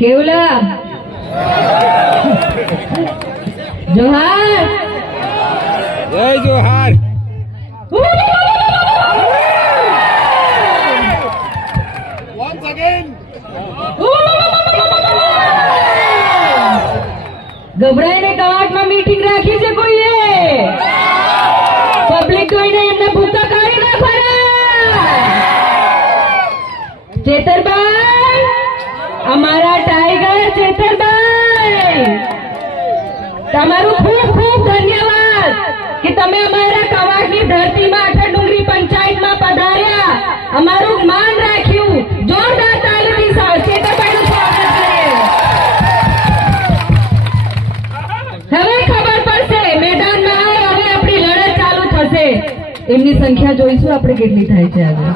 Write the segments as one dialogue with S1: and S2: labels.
S1: કેવલા? જોહાર?
S2: જય જોહાર. Once again.
S1: ગભરાઈને કવાટમાં મીટિંગ રાખી છે. તમારું ખૂબ ખૂબ ધન્યવાદ કે તમે અમારા કવાટની ધરતીમાં અઠર ડુંગરી પંચાયતમાં પધાર્યા. અમારું માન રાખ્યું. જોરદાર કરીએ હવે ખબર પડશે, મેદાનમાં આવે, હવે આપણી લડત ચાલુ થશે. એમની સંખ્યા જોઈશું આપણે કેટલી થાય છે આજે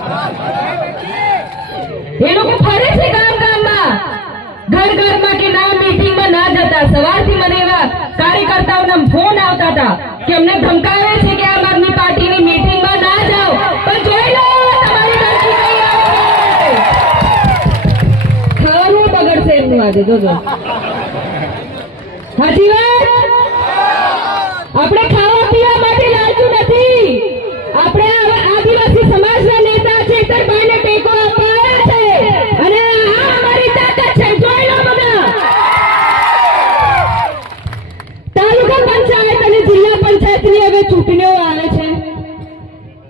S1: એ લોકો ફરે છે ગામ ગામમાં ઘર ઘરમાં કે ના મીટિંગમાં ના જતા. સવારથી મને એવા કાર્યકર્તાઓના ફોન આવતા હતા કે અમને ધમકાવે છે કે આમ આદમી પાર્ટીની મીટિંગમાં ના જાઓ. પણ જોઈ લો ખાવાનું બગડશે એમનું આજે જોજો હાજી વાત? આપણે ખાવા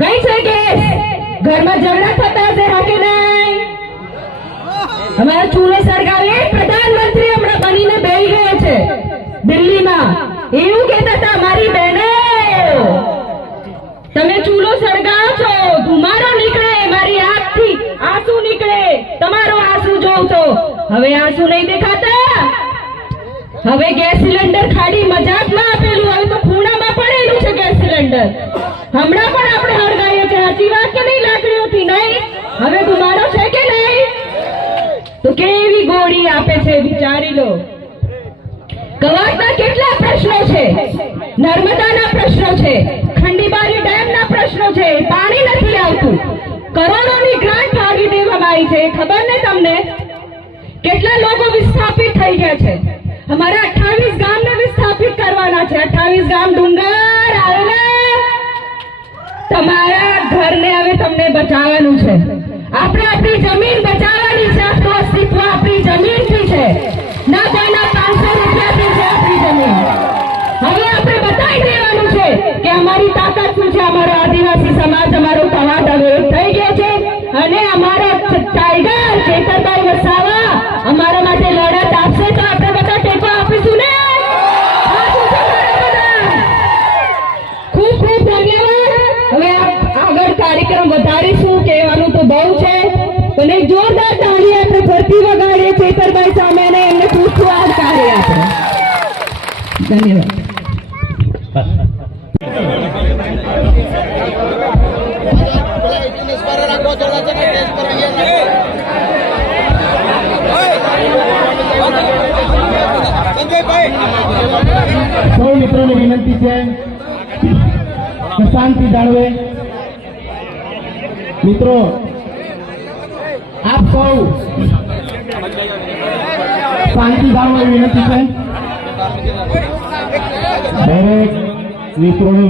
S1: કઈ છે કે ઘરમાં ઝઘડા થતા હશે, હા કે નહીં? અમારા ચૂલો સળગાવે પ્રધાનમંત્રી હમણાં બનીને બેહી ગયા છે દિલ્હીમાં. એવું કહેતા હતા મારી બહેનો. તમે ચૂલો સળગાવો છો, ધુમાડો નીકળે, મારી આંખથી આંસુ નીકળે, તમારો આંસુ જોઉં તો. હવે આંસુ નહીં દેખાતા. હવે ગેસ સિલિન્ડર ખાલી મજાકમાં આપેલું, હવે તો ખૂણામાં પડેલું છે ગેસ સિલિન્ડર. હમણાં તો કેવી ગોળી આપે છે વિચારી લો. કવાટના કેટલા પ્રશ્નો છે? નર્મદાના પ્રશ્નો છે, ખંડીબારી ડેમના પ્રશ્નો છે પાણી નથી આવતું. કરોડોની ગ્રાન્ટ ભાગી દેવામાં આવી છે ખબર ને તમને? કેટલા લોકો વિસ્થાપિત થઈ ગયા છે? અમારા અઠાવીસ ગામને વિસ્થાપિત કરવાના છે. અઠ્ઠાવીસ ગામ ડુંગર આવેલા તમારા ઘરને હવે તમને બચાવવાનું છે. આપણે આપણી જમીન બચાવવાની બહુ છે? અને જોરદાર તાળી આપણે ફરતી વગાડીએ ખેતરભાઈ સામે અને એમને ખૂબ આવકારીએ આપણે. ધન્યવાદ.
S3: સૌ મિત્રોને વિનંતી છે શાંતિ જાળવે. મિત્રો આપ સૌ શાંતિ જાળવવા વિનંતી છે. દરેક મિત્રોને